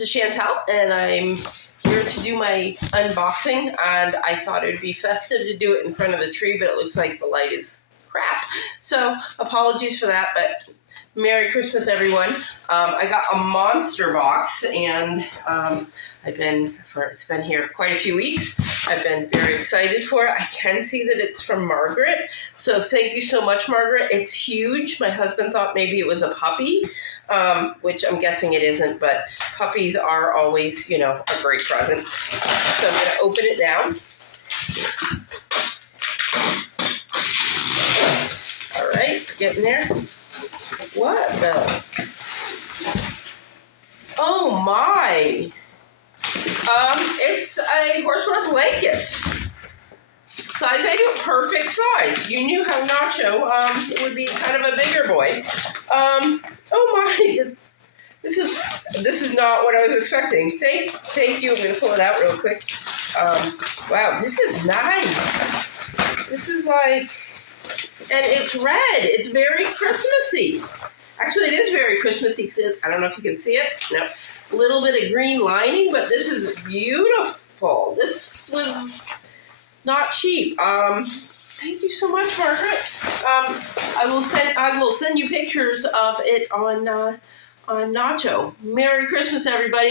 This is Chantel, and I'm here to do my unboxing, and I thought it would be festive to do it in front of the tree, but it looks like the light is crap. So apologies for that, but Merry Christmas, everyone. I got a monster box, and it's been here quite a few weeks. I've been very excited for it. I can see that it's from Margaret, so thank you so much, Margaret. It's huge. My husband thought maybe it was a puppy, which I'm guessing it isn't, but puppies are always, a great present. So I'm going to open it down. All right, getting there. What the? Oh my! It's a horsewear blanket. Size 8, perfect size. You knew how Nacho would be kind of a bigger boy. Oh my! This is not what I was expecting. Thank you. I'm gonna pull it out real quick. Wow, this is nice. This is like, and it's red. It's very Christmassy. Actually, it is very Christmassy. I don't know if you can see it. No. A little bit of green lining, but this is beautiful. This was not cheap. Thank you so much, Margaret. I will send you pictures of it on Nacho. Merry Christmas, everybody.